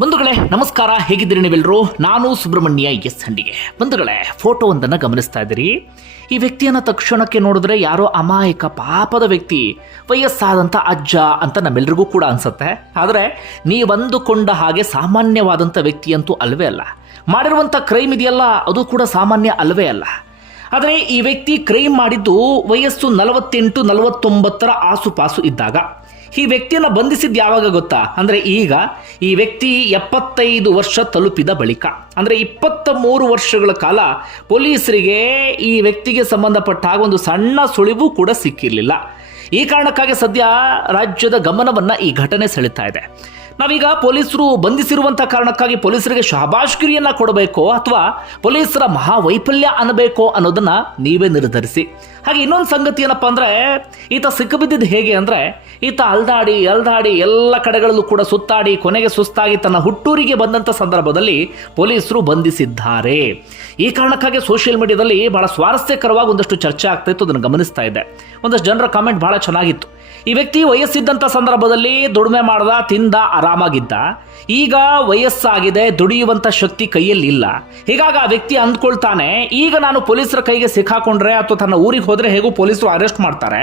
ಬಂಧುಗಳೇ, ನಮಸ್ಕಾರ. ಹೇಗಿದ್ದೀರಿ ನೀವೆಲ್ಲರೂ ನಾನು ಸುಬ್ರಹ್ಮಣ್ಯ ಎಸ್ ಹಂಡಿಗೆ. ಬಂಧುಗಳೇ ಫೋಟೋ ಒಂದನ್ನು ಗಮನಿಸ್ತಾ ಇದ್ದೀರಿ. ಈ ವ್ಯಕ್ತಿಯನ್ನು ತಕ್ಷಣಕ್ಕೆ ನೋಡಿದ್ರೆ ಯಾರೋ ಅಮಾಯಕ ಪಾಪದ ವ್ಯಕ್ತಿ ವಯಸ್ಸಾದಂಥ ಅಜ್ಜ ಅಂತ ನಮ್ಮೆಲ್ರಿಗೂ ಕೂಡ ಅನಿಸುತ್ತೆ. ಆದರೆ ನೀವಂದುಕೊಂಡ ಹಾಗೆ ಸಾಮಾನ್ಯವಾದಂಥ ವ್ಯಕ್ತಿಯಂತೂ ಅಲ್ವೇ ಅಲ್ಲ. ಮಾಡಿರುವಂಥ ಕ್ರೈಮ್ ಇದೆಯಲ್ಲ, ಅದು ಕೂಡ ಸಾಮಾನ್ಯ ಅಲ್ವೇ ಅಲ್ಲ. ಆದರೆ ಈ ವ್ಯಕ್ತಿ ಕ್ರೈಮ್ ಮಾಡಿದ್ದು ವಯಸ್ಸು ನಲವತ್ತೆಂಟು ನಲವತ್ತೊಂಬತ್ತರ ಆಸುಪಾಸು ಇದ್ದಾಗ. ಈ ವ್ಯಕ್ತಿಯನ್ನು ಬಂಧಿಸಿದ್ದು ಯಾವಾಗ ಗೊತ್ತಾ? ಅಂದರೆ ಈಗ ಈ ವ್ಯಕ್ತಿ ಎಪ್ಪತ್ತೈದು ವರ್ಷ ತಲುಪಿದ ಬಳಿಕ. ಅಂದರೆ ಇಪ್ಪತ್ತ ಮೂರು ವರ್ಷಗಳ ಕಾಲ ಪೊಲೀಸರಿಗೆ ಈ ವ್ಯಕ್ತಿಗೆ ಸಂಬಂಧಪಟ್ಟ ಹಾಗೆ ಒಂದು ಸಣ್ಣ ಸುಳಿವು ಕೂಡ ಸಿಕ್ಕಿರಲಿಲ್ಲ. ಈ ಕಾರಣಕ್ಕಾಗಿ ಸದ್ಯ ರಾಜ್ಯದ ಗಮನವನ್ನು ಈ ಘಟನೆ ಸೆಳೀತಾ ಇದೆ. ನಾವೀಗ ಪೊಲೀಸರು ಬಂಧಿಸಿರುವಂಥ ಕಾರಣಕ್ಕಾಗಿ ಪೊಲೀಸರಿಗೆ ಶಹಬಾಷ್ಗಿರಿಯನ್ನ ಕೊಡಬೇಕೋ ಅಥವಾ ಪೊಲೀಸರ ಮಹಾವೈಫಲ್ಯ ಅನ್ನಬೇಕೋ ಅನ್ನೋದನ್ನ ನೀವೇ ನಿರ್ಧರಿಸಿ. ಹಾಗೆ ಇನ್ನೊಂದು ಸಂಗತಿ ಏನಪ್ಪ ಅಂದ್ರೆ, ಈತ ಸಿಕ್ಕಿಬಿದ್ದಿದ್ದು ಹೇಗೆ ಅಂದರೆ, ಈತ ಅಲ್ದಾಡಿ ಅಲ್ದಾಡಿ ಎಲ್ಲ ಕಡೆಗಳಲ್ಲೂ ಕೂಡ ಸುತ್ತಾಡಿ, ಕೊನೆಗೆ ಸುಸ್ತಾಗಿ ತನ್ನ ಹುಟ್ಟೂರಿಗೆ ಬಂದಂಥ ಸಂದರ್ಭದಲ್ಲಿ ಪೊಲೀಸರು ಬಂಧಿಸಿದ್ದಾರೆ. ಈ ಕಾರಣಕ್ಕಾಗಿ ಸೋಷಿಯಲ್ ಮೀಡಿಯಾದಲ್ಲಿ ಬಹಳ ಸ್ವಾರಸ್ಯಕರವಾಗಿ ಒಂದಷ್ಟು ಚರ್ಚೆ ಆಗ್ತಾ ಇತ್ತು, ಅದನ್ನು ಗಮನಿಸ್ತಾ ಇದ್ದೆ. ಒಂದಷ್ಟು ಜನರ ಕಾಮೆಂಟ್ ಬಹಳ ಚೆನ್ನಾಗಿತ್ತು. ಈ ವ್ಯಕ್ತಿ ವಯಸ್ಸಿದ್ದಂಥ ಸಂದರ್ಭದಲ್ಲಿ ದುಡಿಮೆ ಮಾಡ್ದ, ತಿಂದ, ಆರಾಮಾಗಿದ್ದ. ಈಗ ವಯಸ್ಸಾಗಿದೆ ದುಡಿಯುವಂಥ ಶಕ್ತಿ ಕೈಯಲ್ಲಿ ಇಲ್ಲ ಹೀಗಾಗಿ ಆ ವ್ಯಕ್ತಿ ಅಂದ್ಕೊಳ್ತಾನೆ, ಈಗ ನಾನು ಪೊಲೀಸರ ಕೈಗೆ ಸಿಕ್ಕಾಕೊಂಡ್ರೆ ಅಥವಾ ತನ್ನ ಊರಿಗೆ ಹೋದ್ರೆ ಹೇಗೂ ಪೊಲೀಸರು ಅರೆಸ್ಟ್ ಮಾಡ್ತಾರೆ.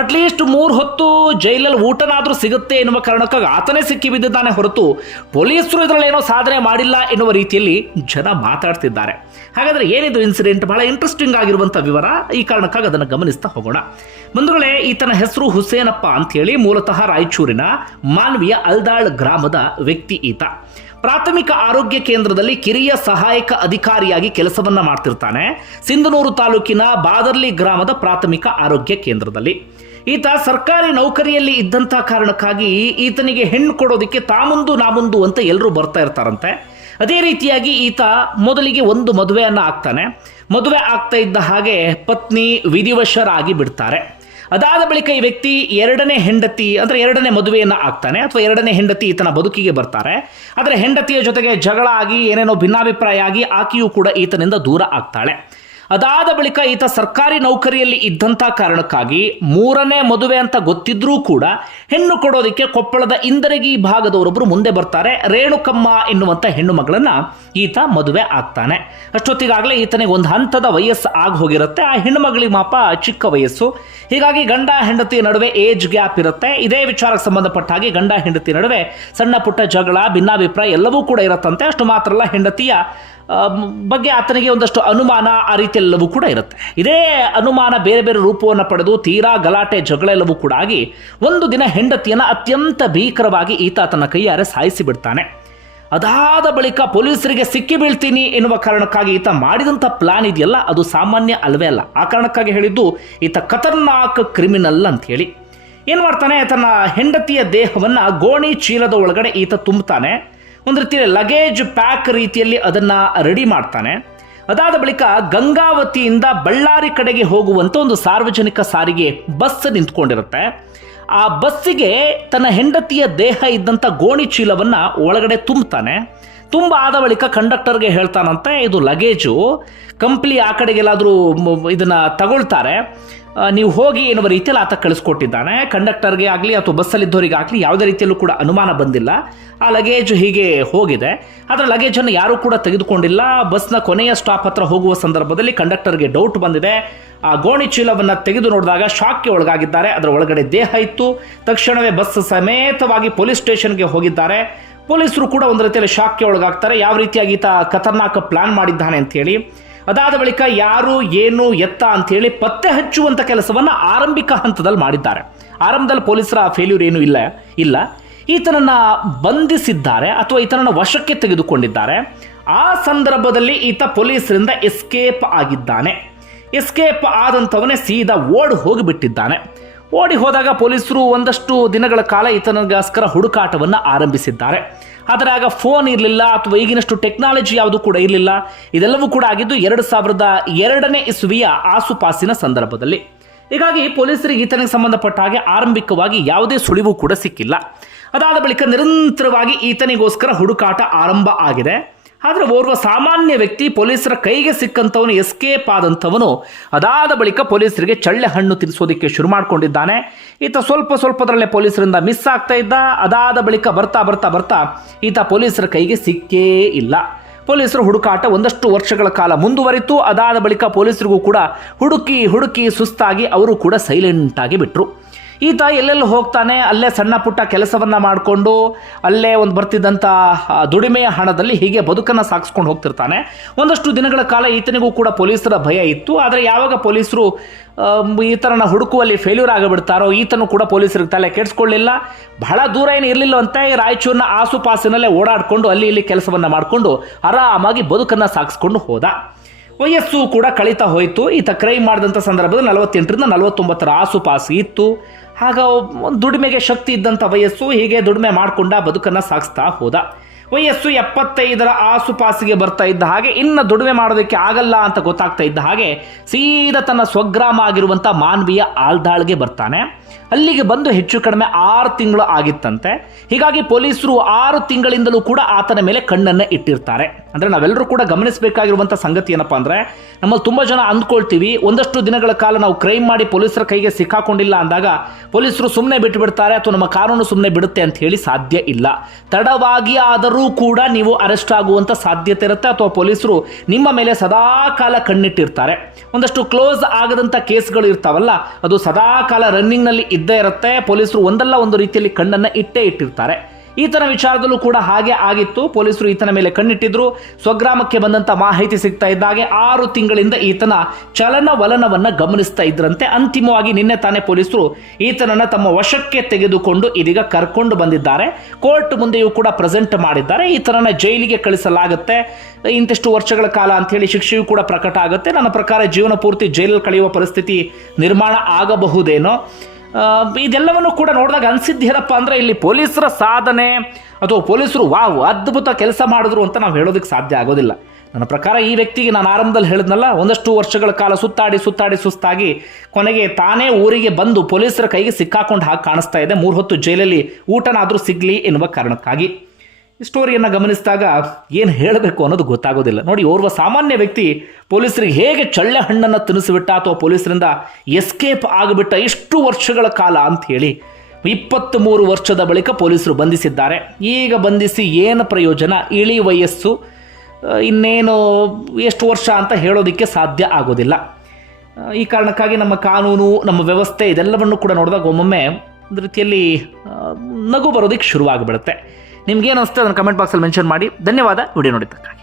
ಅಟ್ಲೀಸ್ಟ್ ಮೂರು ಹೊತ್ತು ಜೈಲಲ್ಲಿ ಊಟನಾದರೂ ಸಿಗುತ್ತೆ ಎನ್ನುವ ಕಾರಣಕ್ಕಾಗಿ ಆತನೇ ಸಿಕ್ಕಿ ಬಿದ್ದಿದ್ದಾನೆ ಹೊರತು ಪೊಲೀಸರು ಇದರಲ್ಲಿ ಏನೋ ಸಾಧನೆ ಮಾಡಿಲ್ಲ ಎನ್ನುವ ರೀತಿಯಲ್ಲಿ ಜನ ಮಾತಾಡ್ತಿದ್ದಾರೆ. ಹಾಗಾದ್ರೆ ಏನಿದು ಇನ್ಸಿಡೆಂಟ್ ಬಹಳ ಇಂಟ್ರೆಸ್ಟಿಂಗ್ ಆಗಿರುವಂಥ ವಿವರ ಈ ಕಾರಣಕ್ಕಾಗಿ ಅದನ್ನು ಗಮನಿಸ್ತಾ ಹೋಗೋಣ. ಬಂಧುಗಳೇ, ಈತನ ಹೆಸರು ಹುಸೇನಪ್ಪ ಅಂತ ಹೇಳಿ ಮೂಲತಃ ರಾಯಚೂರಿನ ಮಾನ್ವಿಯ ಅಲ್ದಾಳ್ ಗ್ರಾಮದ ವ್ಯಕ್ತಿ ಈತ. ಪ್ರಾಥಮಿಕ ಆರೋಗ್ಯ ಕೇಂದ್ರದಲ್ಲಿ ಕಿರಿಯ ಸಹಾಯಕ ಅಧಿಕಾರಿಯಾಗಿ ಕೆಲಸವನ್ನ ಮಾಡ್ತಿರ್ತಾನೆ. ಸಿಂಧನೂರು ತಾಲೂಕಿನ ಬಾದರ್ಲಿ ಗ್ರಾಮದ ಪ್ರಾಥಮಿಕ ಆರೋಗ್ಯ ಕೇಂದ್ರದಲ್ಲಿ. ಈತ ಸರ್ಕಾರಿ ನೌಕರಿಯಲ್ಲಿ ಇದ್ದಂಥ ಕಾರಣಕ್ಕಾಗಿ ಈತನಿಗೆ ಹೆಣ್ಣು ಕೊಡೋದಕ್ಕೆ ತಾಮುಂದು ನಾಮುಂದು ಅಂತ ಎಲ್ಲರೂ ಬರ್ತಾ ಇರ್ತಾರಂತೆ. ಅದೇ ರೀತಿಯಾಗಿ ಈತ ಮೊದಲಿಗೆ ಒಂದು ಮದುವೆಯನ್ನು ಆಗ್ತಾನೆ. ಮದುವೆ ಆಗ್ತಾ ಇದ್ದ ಹಾಗೆ ಪತ್ನಿ ವಿಧಿವಶರಾಗಿ ಬಿಡ್ತಾರೆ. ಅದಾದ ಬಳಿಕ ಈ ವ್ಯಕ್ತಿ ಎರಡನೇ ಹೆಂಡತಿ, ಅಂದರೆ ಎರಡನೇ ಮದುವೆಯನ್ನು ಆಗ್ತಾನೆ, ಅಥವಾ ಎರಡನೇ ಹೆಂಡತಿ ಈತನ ಬದುಕಿಗೆ ಬರ್ತಾರೆ. ಆದರೆ ಹೆಂಡತಿಯ ಜೊತೆಗೆ ಜಗಳ ಆಗಿ, ಏನೇನೋ ಭಿನ್ನಾಭಿಪ್ರಾಯ ಆಗಿ, ಆಕೆಯೂ ಕೂಡ ಈತನಿಂದ ದೂರ ಆಗ್ತಾಳೆ. ಅದಾದ ಬಳಿಕ ಈತ ಸರ್ಕಾರಿ ನೌಕರಿಯಲ್ಲಿ ಇದ್ದಂಥ ಕಾರಣಕ್ಕಾಗಿ ಮೂರನೇ ಮದುವೆ ಅಂತ ಗೊತ್ತಿದ್ರೂ ಕೂಡ ಹೆಣ್ಣು ಕೊಡೋದಕ್ಕೆ ಕೊಪ್ಪಳದ ಇಂದರಗಿ ಭಾಗದವರೊಬ್ಬರು ಮುಂದೆ ಬರ್ತಾರೆ. ರೇಣುಕಮ್ಮ ಎನ್ನುವಂಥ ಹೆಣ್ಣು ಮಗಳನ್ನು ಈತ ಮದುವೆ ಆಗ್ತಾನೆ. ಅಷ್ಟೊತ್ತಿಗಾಗಲೇ ಈತನಿಗೆ ಒಂದು ಹಂತದ ವಯಸ್ಸು ಆಗಿ ಹೋಗಿರುತ್ತೆ. ಆ ಹೆಣ್ಣು ಮಗಳಿಗೆ ಮಾಪ ಚಿಕ್ಕ ವಯಸ್ಸು. ಹೀಗಾಗಿ ಗಂಡ ಹೆಂಡತಿ ನಡುವೆ ಏಜ್ ಗ್ಯಾಪ್ ಇರುತ್ತೆ. ಇದೇ ವಿಚಾರಕ್ಕೆ ಸಂಬಂಧಪಟ್ಟ ಹಾಗೆ ಗಂಡ ಹೆಂಡತಿ ನಡುವೆ ಸಣ್ಣ ಪುಟ್ಟ ಜಗಳ, ಭಿನ್ನಾಭಿಪ್ರಾಯ ಎಲ್ಲವೂ ಕೂಡ ಇರುತ್ತಂತೆ. ಅಷ್ಟು ಮಾತ್ರ ಅಲ್ಲ, ಹೆಂಡತಿಯ ಬಗ್ಗೆ ಆತನಿಗೆ ಒಂದಷ್ಟು ಅನುಮಾನ ಆ ರೀತಿಯಲ್ಲೆಲ್ಲವೂ ಕೂಡ ಇರುತ್ತೆ. ಇದೇ ಅನುಮಾನ ಬೇರೆ ಬೇರೆ ರೂಪವನ್ನು ಪಡೆದು ತೀರಾ ಗಲಾಟೆ ಜಗಳ ಎಲ್ಲವೂ ಕೂಡ ಆಗಿ ಒಂದು ದಿನ ಹೆಂಡತಿಯನ್ನು ಅತ್ಯಂತ ಭೀಕರವಾಗಿ ಈತ ತನ್ನ ಕೈಯಾರೆ ಸಾಯಿಸಿ ಬಿಡ್ತಾನೆ. ಅದಾದ ಬಳಿಕ ಪೊಲೀಸರಿಗೆ ಸಿಕ್ಕಿ ಬೀಳ್ತೀನಿ ಎನ್ನುವ ಕಾರಣಕ್ಕಾಗಿ ಈತ ಮಾಡಿದಂಥ ಪ್ಲಾನ್ ಇದೆಯಲ್ಲ, ಅದು ಸಾಮಾನ್ಯ ಅಲ್ವೇ ಅಲ್ಲ. ಆ ಕಾರಣಕ್ಕಾಗಿ ಹೇಳಿದ್ದು ಈತ ಖತರ್ನಾಕ್ ಕ್ರಿಮಿನಲ್ ಅಂತ ಏನು ಮಾಡ್ತಾನೆ, ತನ್ನ ಹೆಂಡತಿಯ ದೇಹವನ್ನು ಗೋಣಿ ಚೀಲದ ಒಳಗಡೆ ಈತ ತುಂಬುತ್ತಾನೆ ಒಂದು ರೀತಿಯಲ್ಲಿ ಲಗೇಜ್ ಪ್ಯಾಕ್ ರೀತಿಯಲ್ಲಿ ಅದನ್ನು ರೆಡಿ ಮಾಡ್ತಾನೆ. ಅದಾದ ಬಳಿಕ ಗಂಗಾವತಿಯಿಂದ ಬಳ್ಳಾರಿ ಕಡೆಗೆ ಹೋಗುವಂಥ ಒಂದು ಸಾರ್ವಜನಿಕ ಸಾರಿಗೆ ಬಸ್ ನಿಂತ್ಕೊಂಡಿರುತ್ತೆ. ಆ ಬಸ್ಸಿಗೆ ತನ್ನ ಹೆಂಡತಿಯ ದೇಹ ಇದ್ದಂಥ ಗೋಣಿ ಚೀಲವನ್ನು ಒಳಗಡೆ ತುಂಬ್ತಾನೆ. ತುಂಬ ಆದ ಬಳಿಕ ಕಂಡಕ್ಟರ್ಗೆ ಹೇಳ್ತಾನಂತೆ, ಇದು ಲಗೇಜು ಕಂಪ್ಲಿ ಆ ಕಡೆಗೆಲ್ಲಾದರೂ ಇದನ್ನು ತಗೊಳ್ತಾರೆ. ನೀವು ಹೋಗಿ ಎನ್ನುವ ರೀತಿಯಲ್ಲಿ ಆತ ಕಳಿಸ್ಕೊಟ್ಟಿದ್ದಾನೆ. ಕಂಡಕ್ಟರ್ಗೆ ಆಗಲಿ ಅಥವಾ ಬಸ್ಸಲ್ಲಿದ್ದವರಿಗೆ ಆಗಲಿ ಯಾವುದೇ ರೀತಿಯಲ್ಲೂ ಕೂಡ ಅನುಮಾನ ಬಂದಿಲ್ಲ. ಆ ಲಗೇಜ್ ಹೀಗೆ ಹೋಗಿದೆ. ಅದರ ಲಗೇಜನ್ನು ಯಾರೂ ಕೂಡ ತೆಗೆದುಕೊಂಡಿಲ್ಲ. ಬಸ್ನ ಕೊನೆಯ ಸ್ಟಾಪ್ ಹತ್ರ ಹೋಗುವ ಸಂದರ್ಭದಲ್ಲಿ ಕಂಡಕ್ಟರ್ಗೆ ಡೌಟ್ ಬಂದಿದೆ. ಆ ಗೋಣಿ ಚೀಲವನ್ನು ತೆಗೆದು ನೋಡಿದಾಗ ಶಾಕ್ಗೆ ಒಳಗಾಗಿದ್ದಾರೆ. ಅದರ ಒಳಗಡೆ ದೇಹ ಇತ್ತು. ತಕ್ಷಣವೇ ಬಸ್ ಸಮೇತವಾಗಿ ಪೊಲೀಸ್ ಸ್ಟೇಷನ್ಗೆ ಹೋಗಿದ್ದಾರೆ. ಪೊಲೀಸರು ಕೂಡ ಒಂದು ರೀತಿಯಲ್ಲಿ ಶಾಕ್ಗೆ ಒಳಗಾಗ್ತಾರೆ. ಯಾವ ರೀತಿಯಾಗಿ ಈತ ಖತರ್ನಾಕ್ ಪ್ಲಾನ್ ಮಾಡಿದ್ದಾನೆ ಅಂತೇಳಿ ಅದಾದ ಬಳಿಕ ಯಾರು, ಏನು, ಎತ್ತ ಅಂತೇಳಿ ಪತ್ತೆ ಹಚ್ಚುವಂಥ ಕೆಲಸವನ್ನು ಆರಂಭಿಕ ಹಂತದಲ್ಲಿ ಮಾಡಿದ್ದಾರೆ. ಆರಂಭದಲ್ಲಿ ಪೊಲೀಸರ ಫೇಲ್ಯೂರ್ ಏನೂ ಇಲ್ಲ ಇಲ್ಲ. ಈತನನ್ನ ಬಂಧಿಸಿದ್ದಾರೆ ಅಥವಾ ಈತನನ್ನ ವಶಕ್ಕೆ ತೆಗೆದುಕೊಂಡಿದ್ದಾರೆ. ಆ ಸಂದರ್ಭದಲ್ಲಿ ಈತ ಪೊಲೀಸರಿಂದ ಎಸ್ಕೇಪ್ ಆಗಿದ್ದಾನೆ. ಎಸ್ಕೇಪ್ ಆದಂಥವನೇ ಸೀದಾ ಓಡಿ ಹೋಗಿಬಿಟ್ಟಿದ್ದಾನೆ. ಓಡಿ ಹೋದಾಗ ಪೊಲೀಸರು ಒಂದಷ್ಟು ದಿನಗಳ ಕಾಲ ಈತನಿಗೋಸ್ಕರ ಹುಡುಕಾಟವನ್ನು ಆರಂಭಿಸಿದ್ದಾರೆ. ಆದರೆ ಆಗ ಫೋನ್ ಇರಲಿಲ್ಲ ಅಥವಾ ಈಗಿನಷ್ಟು ಟೆಕ್ನಾಲಜಿ ಯಾವುದು ಕೂಡ ಇರಲಿಲ್ಲ. ಇದೆಲ್ಲವೂ ಕೂಡ ಆಗಿದ್ದು ಎರಡು ಸಾವಿರದ ಎರಡನೇ ಇಸುವಿಯ ಆಸುಪಾಸಿನ ಸಂದರ್ಭದಲ್ಲಿ. ಹೀಗಾಗಿ ಪೊಲೀಸರಿಗೆ ಈತನಿಗೆ ಸಂಬಂಧಪಟ್ಟ ಹಾಗೆ ಆರಂಭಿಕವಾಗಿ ಯಾವುದೇ ಸುಳಿವು ಕೂಡ ಸಿಕ್ಕಿಲ್ಲ. ಅದಾದ ಬಳಿಕ ನಿರಂತರವಾಗಿ ಈತನಿಗೋಸ್ಕರ ಹುಡುಕಾಟ ಆರಂಭ ಆಗಿದೆ. ಆದರೆ ಓರ್ವ ಸಾಮಾನ್ಯ ವ್ಯಕ್ತಿ ಪೊಲೀಸರ ಕೈಗೆ ಸಿಕ್ಕಂಥವನು ಎಸ್ಕೇಪ್ ಆದಂಥವನು. ಅದಾದ ಬಳಿಕ ಪೊಲೀಸರಿಗೆ ಚಳ್ಳೆ ಹಣ್ಣು ತಿನ್ನಿಸೋದಕ್ಕೆ ಶುರು ಮಾಡಿಕೊಂಡಿದ್ದಾನೆ. ಈತ ಸ್ವಲ್ಪ ಸ್ವಲ್ಪದರಲ್ಲೇ ಪೊಲೀಸರಿಂದ ಮಿಸ್ ಆಗ್ತಾ ಇದ್ದ. ಅದಾದ ಬಳಿಕ ಬರ್ತಾ ಬರ್ತಾ ಬರ್ತಾ ಈತ ಪೊಲೀಸರ ಕೈಗೆ ಸಿಕ್ಕೇ ಇಲ್ಲ. ಪೊಲೀಸರು ಹುಡುಕಾಟ ಒಂದಷ್ಟು ವರ್ಷಗಳ ಕಾಲ ಮುಂದುವರಿತು. ಅದಾದ ಬಳಿಕ ಪೊಲೀಸರಿಗೂ ಕೂಡ ಹುಡುಕಿ ಹುಡುಕಿ ಸುಸ್ತಾಗಿ ಅವರು ಕೂಡ ಸೈಲೆಂಟ್ ಆಗಿ ಬಿಟ್ರು. ಈತ ಎಲ್ಲೆಲ್ಲಿ ಹೋಗ್ತಾನೆ? ಅಲ್ಲೇ ಸಣ್ಣ ಪುಟ್ಟ ಕೆಲಸವನ್ನು ಮಾಡಿಕೊಂಡು, ಅಲ್ಲೇ ಒಂದು ಬರ್ತಿದ್ದಂಥ ದುಡಿಮೆಯ ಹಣದಲ್ಲಿ ಹೀಗೆ ಬದುಕನ್ನು ಸಾಗಿಸ್ಕೊಂಡು ಹೋಗ್ತಿರ್ತಾನೆ. ಒಂದಷ್ಟು ದಿನಗಳ ಕಾಲ ಈತನಿಗೂ ಕೂಡ ಪೊಲೀಸರ ಭಯ ಇತ್ತು. ಆದರೆ ಯಾವಾಗ ಪೊಲೀಸರು ಈತನನ್ನು ಹುಡುಕುವಲ್ಲಿ ಫೇಲ್ಯೂರ್ ಆಗಿಬಿಡ್ತಾರೋ, ಈತನು ಕೂಡ ಪೊಲೀಸರಿಗೆ ತಲೆ ಕೆಡಿಸ್ಕೊಳ್ಳಿಲ್ಲ. ಬಹಳ ದೂರ ಏನು ಇರಲಿಲ್ಲವಂತೆ ರಾಯಚೂರಿನ ಆಸುಪಾಸಿನಲ್ಲೇ ಓಡಾಡಿಕೊಂಡು ಅಲ್ಲಿ ಇಲ್ಲಿ ಕೆಲಸವನ್ನು ಮಾಡಿಕೊಂಡು ಆರಾಮಾಗಿ ಬದುಕನ್ನು ಸಾಗಿಸ್ಕೊಂಡು ಹೋದ. ವಯಸ್ಸು ಕೂಡ ಕಳೀತಾ ಹೋಯಿತು. ಈತ ಕ್ರೈಮ್ ಮಾಡಿದಂಥ ಸಂದರ್ಭದಲ್ಲಿ ನಲವತ್ತೆಂಟರಿಂದ ನಲವತ್ತೊಂಬತ್ತರ ಆಸುಪಾಸು ಇತ್ತು. ಆಗ ಒಂದು ದುಡಿಮೆಗೆ ಶಕ್ತಿ ಇದ್ದಂಥ ವಯಸ್ಸು ಹೀಗೆ ದುಡಿಮೆ ಮಾಡಿಕೊಂಡ ಬದುಕನ್ನು ಸಾಗಿಸ್ತಾ ಹೋದ. ವಯಸ್ಸು ಎಪ್ಪತ್ತೈದರ ಆಸುಪಾಸಿಗೆ ಬರ್ತಾ ಇದ್ದ ಹಾಗೆ ಇನ್ನು ದುಡಿಮೆ ಮಾಡೋದಕ್ಕೆ ಆಗಲ್ಲ ಅಂತ ಗೊತ್ತಾಗ್ತಾ ಇದ್ದ ಹಾಗೆ ಸೀದಾ ತನ್ನ ಸ್ವಗ್ರಾಮ ಆಗಿರುವಂಥ ಮಾನವೀಯ ಆಲ್ದಾಳ್ಗೆ ಬರ್ತಾನೆ. ಅಲ್ಲಿಗೆ ಬಂದು ಹೆಚ್ಚು ಕಡಿಮೆ ಆರು ತಿಂಗಳು ಆಗಿತ್ತಂತೆ. ಹೀಗಾಗಿ ಪೊಲೀಸರು ಆರು ತಿಂಗಳಿಂದಲೂ ಕೂಡ ಆತನ ಮೇಲೆ ಕಣ್ಣನ್ನು ಇಟ್ಟಿರ್ತಾರೆ. ಅಂದರೆ ನಾವೆಲ್ಲರೂ ಕೂಡ ಗಮನಿಸಬೇಕಾಗಿರುವಂಥ ಸಂಗತಿ ಏನಪ್ಪ ಅಂದರೆ, ನಮ್ಮಲ್ಲಿ ತುಂಬ ಜನ ಅಂದ್ಕೊಳ್ತೀವಿ, ಒಂದಷ್ಟು ದಿನಗಳ ಕಾಲ ನಾವು ಕ್ರೈಮ್ ಮಾಡಿ ಪೊಲೀಸರ ಕೈಗೆ ಸಿಕ್ಕಾಕೊಂಡಿಲ್ಲ ಅಂದಾಗ ಪೊಲೀಸರು ಸುಮ್ಮನೆ ಬಿಟ್ಟುಬಿಡ್ತಾರೆ ಅಥವಾ ನಮ್ಮ ಕಾನೂನು ಸುಮ್ಮನೆ ಬಿಡುತ್ತೆ ಅಂತ ಹೇಳಿ ಸಾಧ್ಯ ಇಲ್ಲ. ತಡವಾಗಿ ಆದರೂ ಕೂಡ ನೀವು ಅರೆಸ್ಟ್ ಆಗುವಂಥ ಸಾಧ್ಯತೆ ಇರುತ್ತೆ ಅಥವಾ ಪೊಲೀಸರು ನಿಮ್ಮ ಮೇಲೆ ಸದಾ ಕಾಲ ಕಣ್ಣಿಟ್ಟಿರ್ತಾರೆ. ಒಂದಷ್ಟು ಕ್ಲೋಸ್ ಆಗದಂಥ ಕೇಸ್ಗಳು ಇರ್ತಾವಲ್ಲ, ಅದು ಸದಾ ಕಾಲ ರನ್ನಿಂಗ್ನಲ್ಲಿ ಇದ್ದೇ ಇರುತ್ತೆ. ಪೊಲೀಸರು ಒಂದಲ್ಲ ಒಂದು ರೀತಿಯಲ್ಲಿ ಕಣ್ಣನ್ನು ಇಟ್ಟೇ ಇಟ್ಟಿರ್ತಾರೆ. ಈತನ ವಿಚಾರದಲ್ಲೂ ಕೂಡ ಹಾಗೆ ಆಗಿತ್ತು. ಪೊಲೀಸರು ಈತನ ಮೇಲೆ ಕಣ್ಣಿಟ್ಟಿದ್ರು. ಸ್ವಗ್ರಾಮಕ್ಕೆ ಬಂದಂತ ಮಾಹಿತಿ ಸಿಗ್ತಾ ಇದ್ದಾಗೆ. ಆರು ತಿಂಗಳಿಂದ ಈತನ ಚಲನವಲನವನ್ನ ಗಮನಿಸ್ತಾ ಇದ್ರಂತೆ. ಅಂತಿಮವಾಗಿ ನಿನ್ನೆ ತಾನೇ ಪೊಲೀಸರು ಈತನನ್ನ ತಮ್ಮ ವಶಕ್ಕೆ ತೆಗೆದುಕೊಂಡು ಇದೀಗ ಕರ್ಕೊಂಡು ಬಂದಿದ್ದಾರೆ. ಕೋರ್ಟ್ ಮುಂದೆಯೂ ಕೂಡ ಪ್ರೆಸೆಂಟ್ ಮಾಡಿದ್ದಾರೆ. ಈತನನ್ನ ಜೈಲಿಗೆ ಕಳಿಸಲಾಗುತ್ತೆ. ಇಂತಿಷ್ಟು ವರ್ಷಗಳ ಕಾಲ ಅಂತ ಹೇಳಿ ಶಿಕ್ಷೆಯೂ ಕೂಡ ಪ್ರಕಟ ಆಗುತ್ತೆ. ನನ್ನ ಪ್ರಕಾರ ಜೀವನ ಪೂರ್ತಿ ಜೈಲಲ್ಲಿ ಕಳೆಯುವ ಪರಿಸ್ಥಿತಿ ನಿರ್ಮಾಣ ಆಗಬಹುದೇನೋ. ಇದೆಲ್ಲವನ್ನು ಕೂಡ ನೋಡಿದಾಗ ಅನ್ಸಿದ್ದು ಏನಪ್ಪ ಅಂದರೆ ಇಲ್ಲಿ ಪೊಲೀಸರ ಸಾಧನೆ ಅಥವಾ ಪೊಲೀಸರು ವಾವ್, ಅದ್ಭುತ ಕೆಲಸ ಮಾಡಿದ್ರು ಅಂತ ನಾವು ಹೇಳೋದಕ್ಕೆ ಸಾಧ್ಯ ಆಗೋದಿಲ್ಲ. ನನ್ನ ಪ್ರಕಾರ ಈ ವ್ಯಕ್ತಿಗೆ ನಾನು ಆರಂಭದಲ್ಲಿ ಹೇಳಿದ್ನಲ್ಲ, ಒಂದಷ್ಟು ವರ್ಷಗಳ ಕಾಲ ಸುತ್ತಾಡಿ ಸುತ್ತಾಡಿ ಸುಸ್ತಾಗಿ ಕೊನೆಗೆ ತಾನೇ ಊರಿಗೆ ಬಂದು ಪೊಲೀಸರ ಕೈಗೆ ಸಿಕ್ಕಾಕೊಂಡು ಹಾಗೆ ಕಾಣಿಸ್ತಾ ಇದೆ. ಮೂರು ಹೊತ್ತು ಜೈಲಲ್ಲಿ ಊಟನಾದರೂ ಸಿಗಲಿ ಎನ್ನುವ ಕಾರಣಕ್ಕಾಗಿ. ಸ್ಟೋರಿಯನ್ನು ಗಮನಿಸಿದಾಗ ಏನು ಹೇಳಬೇಕು ಅನ್ನೋದು ಗೊತ್ತಾಗೋದಿಲ್ಲ. ನೋಡಿ, ಓರ್ವ ಸಾಮಾನ್ಯ ವ್ಯಕ್ತಿ ಪೊಲೀಸರಿಗೆ ಹೇಗೆ ಚಳ್ಳೆ ಹಣ್ಣನ್ನು ತಿನ್ನಿಸಿಬಿಟ್ಟ ಅಥವಾ ಪೊಲೀಸರಿಂದ ಎಸ್ಕೇಪ್ ಆಗಿಬಿಟ್ಟ ಇಷ್ಟು ವರ್ಷಗಳ ಕಾಲ ಅಂತ ಹೇಳಿ ಇಪ್ಪತ್ತ್ ಮೂರು ವರ್ಷದ ಬಳಿಕ ಪೊಲೀಸರು ಬಂಧಿಸಿದ್ದಾರೆ. ಈಗ ಬಂಧಿಸಿ ಏನು ಪ್ರಯೋಜನ? ಇಳಿ ವಯಸ್ಸು ಇನ್ನೇನು ಎಷ್ಟು ವರ್ಷ ಅಂತ ಹೇಳೋದಕ್ಕೆ ಸಾಧ್ಯ ಆಗೋದಿಲ್ಲ. ಈ ಕಾರಣಕ್ಕಾಗಿ ನಮ್ಮ ಕಾನೂನು, ನಮ್ಮ ವ್ಯವಸ್ಥೆ ಇದೆಲ್ಲವನ್ನು ಕೂಡ ನೋಡಿದಾಗ ಒಮ್ಮೊಮ್ಮೆ ಒಂದು ರೀತಿಯಲ್ಲಿ ನಗು ಬರೋದಕ್ಕೆ ಶುರುವಾಗಿಬಿಡುತ್ತೆ. ನಿಮ್ಗೇನು ಅನಿಸ್ತದೆ ಅದನ್ನು ಕಮೆಂಟ್ ಬಾಕ್ಸಲ್ಲಿ ಮೆನ್ಷನ್ ಮಾಡಿ. ಧನ್ಯವಾದ. ವಿಡಿಯೋ ನೋಡಿದ್ದಕ್ಕಾಗಿ.